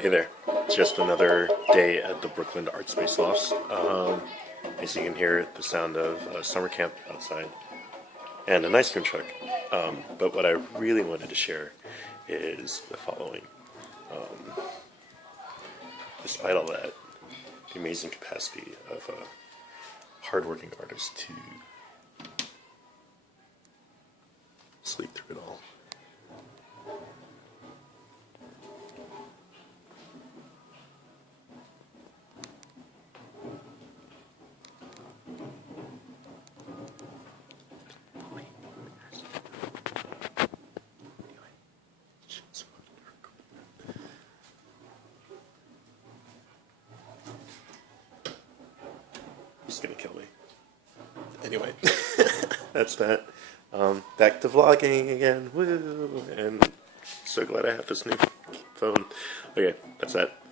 Hey there, just another day at the Brooklyn Art Space Lofts. As you can hear, the sound of summer camp outside and an ice cream truck. But what I really wanted to share is the following. Despite all that, the amazing capacity of a hardworking artist to sleep through it all. He's gonna kill me. Anyway, that's that. Back to vlogging again. Woo! And so glad I have this new phone. Okay, that's that.